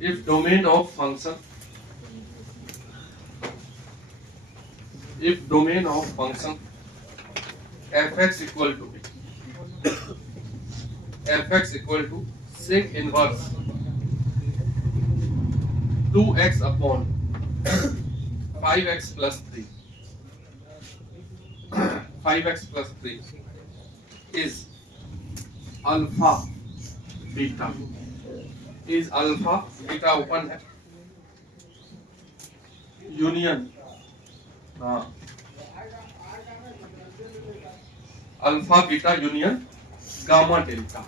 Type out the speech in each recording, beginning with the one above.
if domain of function fx equal to sec inverse 2x upon 5x plus 3 5x plus 3 is alpha beta open है union alpha beta union gamma delta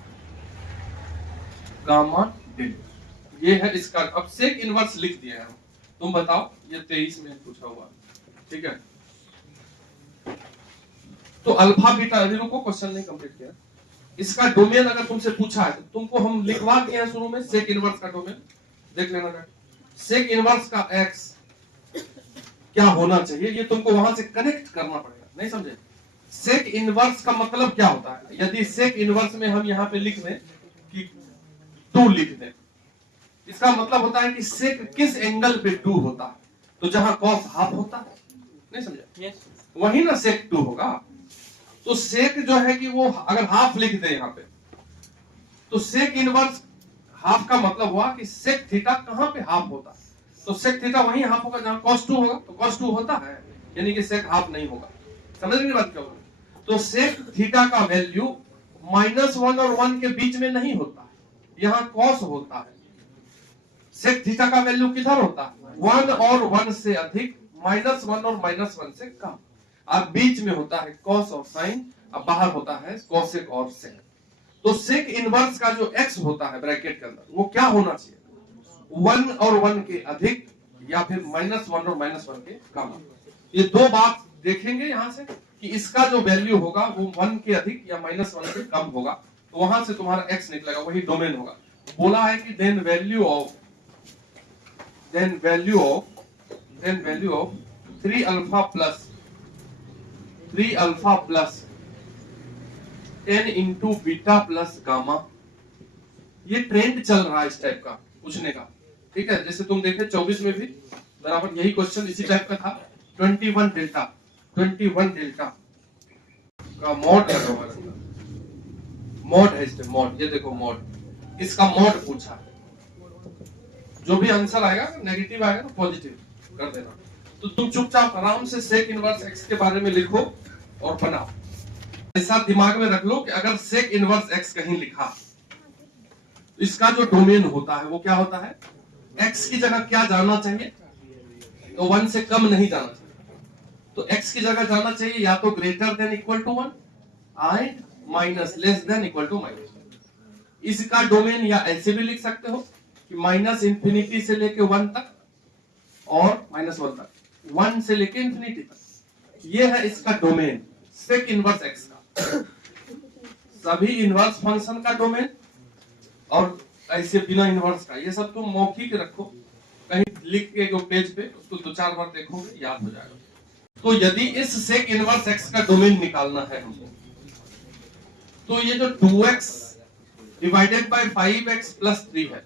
ये है इसका। अब sec inverse लिख दिया है, तुम बताओ, ये 23 में पूछा हुआ, ठीक है। तो अल्फा बीटा, अभी रुको, क्वेश्चन नहीं कंप्लीट किया। इसका डोमेन अगर तुमसे पूछा है तो तुमको हम लिखवा दिए हैं शुरू में सेक इनवर्स का डोमेन, देख लेना। सेक इनवर्स का एक्स क्या होना चाहिए ये तुमको वहां से कनेक्ट करना पड़ेगा, नहीं समझे? सेक इनवर्स का मतलब क्या होता है? यदि सेक इनवर्स में हम यहाँ पे लिख दें कि 2 लिख दें, इसका मतलब होता है कि सेक किस एंगल पे 2 होता है, तो जहां कॉस हाफ होता है, नहीं समझे? yes. वही ना सेक 2 होगा। तो सेक जो है कि वो अगर हाफ लिख दे यहाँ पे, तो सेक इनवर्स हाफ का मतलब हुआ कि सेक थीटा कहां पे हाफ होता है, तो सेक थीटा वही हाफ होगा जहां cos 2 होगा, तो cos 2 होता है, यानी कि सेक हाफ नहीं होगा। समझ रहे बात क्या? तो सेक थीटा का वैल्यू -1 और 1 के बीच में नहीं होता है, यहाँ cos होता है। सेक थीटा का वैल्यू किधर होता है? 1 और 1 से अधिक, -1 और -1 से कम, अब बीच में होता है cos और sin, अब बाहर होता है cosec और sec। तो सेक इनवर्स का जो x होता है ब्रैकेट के अंदर, वो क्या होना चाहिए? 1 और 1 के अधिक, या फिर -1 और -1 के कम। ये दो बात देखेंगे यहां से कि इसका जो वैल्यू होगा वो 1 के अधिक या -1 से कम होगा, तो वहां से तुम्हारा x निकलेगा, वही डोमेन होगा। बोला है कि then value of 3 alpha plus 10 into beta plus gamma. ये ट्रेंड चल रहा है इस टाइप का पूछने का, ठीक है। जैसे तुम देखे 24 में भी बराबर यही क्वेश्चन इसी टाइप का था। 21 डेल्टा का मॉड लगा हुआ है, मॉड है इसमें, मॉड, ये देखो मॉड, इसका मॉड पूछा है। जो भी आंसर आएगा, नेगेटिव आएगा तो पॉजिटिव कर देना। तो तुम चुपचाप आराम से सेक इनवर्स x के बारे में लिखो और बनाओ। ऐसा दिमाग में रख लो कि अगर सेक इनवर्स x कहीं लिखा, तो इसका जो डोमेन होता है वो क्या होता है? x की जगह क्या जाना चाहिए? तो 1 से कम नहीं जाना चाहिए, तो x की जगह जाना चाहिए या तो greater than equal to 1 and minus less than equal to -1। इसका डोमेन या ऐसे भी लिख सकते हो कि -∞ से लेके 1 तक और -1 तक, 1 से लेके इंफिनिटी तक। ये है इसका डोमेन सेक इनवर्स x का। सभी इनवर्स फंक्शन का डोमेन और ऐसे बिना इनवर्स का, ये सब तुम मौखिक रखो, कहीं लिख के जो पेज पे, उसको 2-4 बार देखोगे, याद हो जाएगा। तो यदि इस सेक इनवर्स x का डोमेन निकालना है हमको, तो ये जो 2x divided by 5x plus 3 है,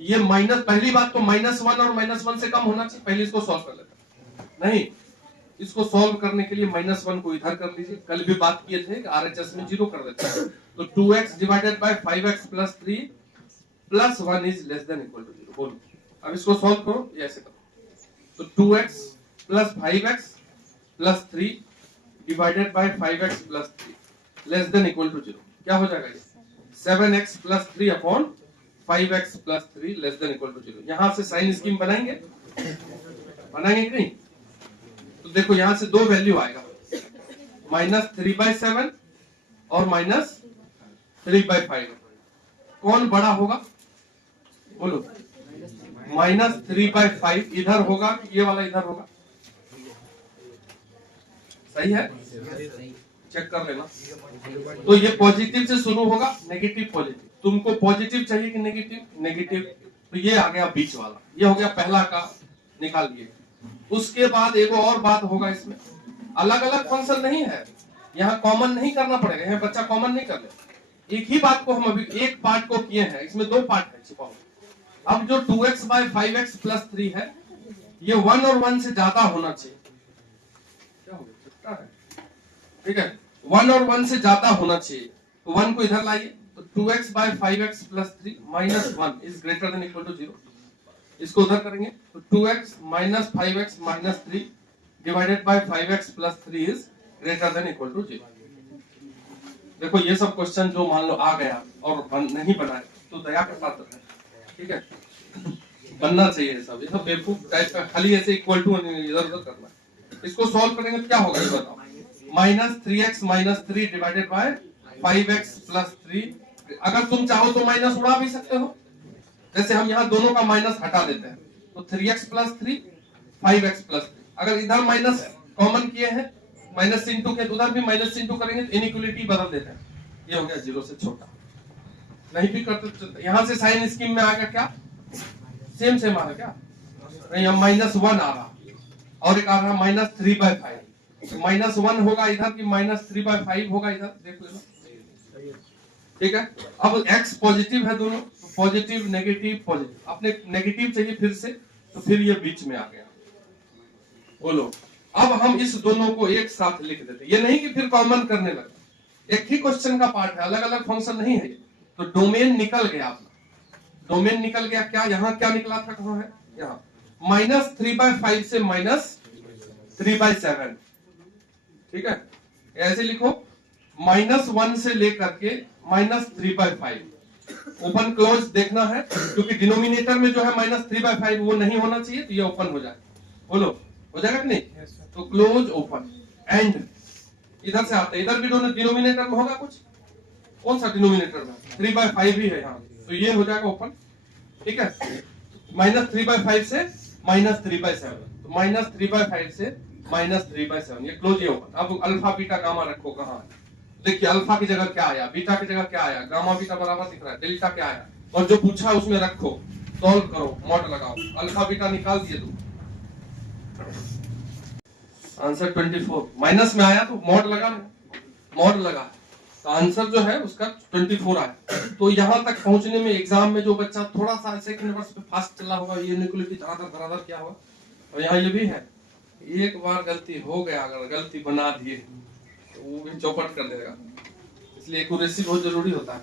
ये माइनस, पहली बात तो -1 और -1 से कम होना चाहिए। पहले इसको सॉल्व कर लेते, नहीं, इसको सॉल्व करने के लिए -1 को इधर कर लीजिए। कल भी बात किए थे कि RHS में 0 कर देते हैं, तो 2x divided by 5x plus 3 plus 1 is less than equal to 0। बोलो, अब इसको सॉल्व करो, ये ऐसे करो। तो 2x plus 5x plus 3 divided by 5x plus 3 less than equal to 0, क्या हो जाएगा? ये 7x plus 3 upon 5x plus 3 less than equal to 0। यहां से साइन स्कीम बनाएंगे कि नहीं? तो देखो यहां से दो वैल्यू आएगा, -3/7 और -3/5। कौन बड़ा होगा? बोलो, -3/5 इधर होगा कि ये वाला इधर होगा? सही है, चेक कर लेना। तो ये पॉजिटिव से शुरू होगा, नेगेटिव पॉजिटिव। तुमको पॉजिटिव चाहिए कि नेगेटिव? नेगेटिव, तो ये आ गया बीच वाला, ये हो गया पहला का, निकाल दिए। उसके बाद एक और बात होगा, इसमें अलग अलग फंक्शन नहीं है, यहाँ कॉमन नहीं करना पड़ेगा, यहाँ बच्चा कॉमन नहीं कर ले। एक ही बात को हम अभी एक पार्ट को किए हैं, इसमें 2 पार्ट है छिपा हुआ। अब जो 2x बाय 5x प्लस 3 है ये 1 और 1 से ज्यादा होना चाहिए। क्या हो गया, चुपटा है, ठीक है, 1 और 1 से ज्यादा होना चाहिए। तो 1 को इधर लाइए, तो 2x by 5x plus 3 minus 1 is greater than equal to 0। इसको उधर करेंगे तो 2x minus 5x minus 3 divided by 5x plus 3 is greater than equal to 0। देखो ये सब क्वेश्चन जो मान लो आ गया और नहीं बनाए तो दया के पात्र है, ठीक है, बनना चाहिए ये सब बेवकूफ टाइप का, खाली ऐसे इक्वल टू इधर उधर करना। इसको सॉल्व करेंगे तो क्या होगा ये बताओ, minus 3x minus 3 divided by 5x plus 3। अगर तुम चाहो तो माइनस उड़ा भी सकते हो, जैसे हम यहाँ दोनों का माइनस हटा देते हैं तो 3x प्लस 3 5x प्लस 3। अगर इधर माइनस कॉमन किए हैं माइनस इंटू के, उधर भी माइनस इंटू करेंगे तो इनइक्वलिटी बदल देते हैं, ये हो गया 0 से छोटा। नहीं भी करते यहाँ से साइन स्कीम में आ गया, क्या सेम सेम आ रहा क्या, नहीं माइनस 1 आ रहा और एक आ रहा माइनस 3/5। माइनस 1 होगा इधर की माइनस 3/5 होगा इधर, देख लेना, ठीक है। अब x पॉजिटिव है दोनों, पॉजिटिव नेगेटिव पॉजिटिव, अपने नेगेटिव चाहिए फिर से, तो फिर ये बीच में आ गया। बोलो अब हम इस दोनों को एक साथ लिख देते, ये नहीं कि फिर कॉमन करने लगे, एक ही क्वेश्चन का पार्ट है, अलग अलग फंक्शन नहीं है। तो डोमेन निकल गया अपना, डोमेन निकल गया, क्या यहाँ क्या निकला था, कहाँ है, यहाँ माइनस 3/5 से माइनस 3/7, ठीक है। ऐसे लिखो माइनस 1 से लेकर के माइनस 3/5, ओपन क्लोज देखना है, क्योंकि डिनोमिनेटर में जो है माइनस 3/5 वो नहीं होना चाहिए, तो ये ओपन हो जाए। बोलो हो जाएगा कि नहीं, तो क्लोज ओपन एंड इधर से आते, इधर भी डिनोमिनेटर में होगा कुछ, कौन सा डिनोमिनेटर में 3/5 ही है यहाँ, तो ये हो जाएगा ओपन, ठीक है। माइनस 3/5 से माइनस 3/7, तो माइनस 3/5 से माइनस 3/7, ये क्लोज ये ओपन। अब अल्फा बीटा गामा रखो, कहाँ देखिए, अल्फा की जगह क्या आया, बीटा की जगह क्या आया, गामा बीटा बराबर दिख रहा है, डेल्टा क्या आया, और जो पूछा उसमें रखो, सॉल्व करो, मॉड लगाओ, अल्फा बीटा निकाल दिए तुम, आंसर 24। माइनस में आया तो मॉड लगा, मॉड लगा तो आंसर जो है उसका 24 आया। तो यहां तक पहुंचने में एग्जाम में जो बच्चा थोड़ा सा सेकंड वर्ष पे फास्ट चला होगा, ये इनइक्वालिटी धराधर क्या हुआ, और यहाँ ये भी है, एक बार गलती हो गया, अगर गलती बना दिए तो वो भी चौपट कर देगा, इसलिए एक्यूरेसी बहुत जरूरी होता है।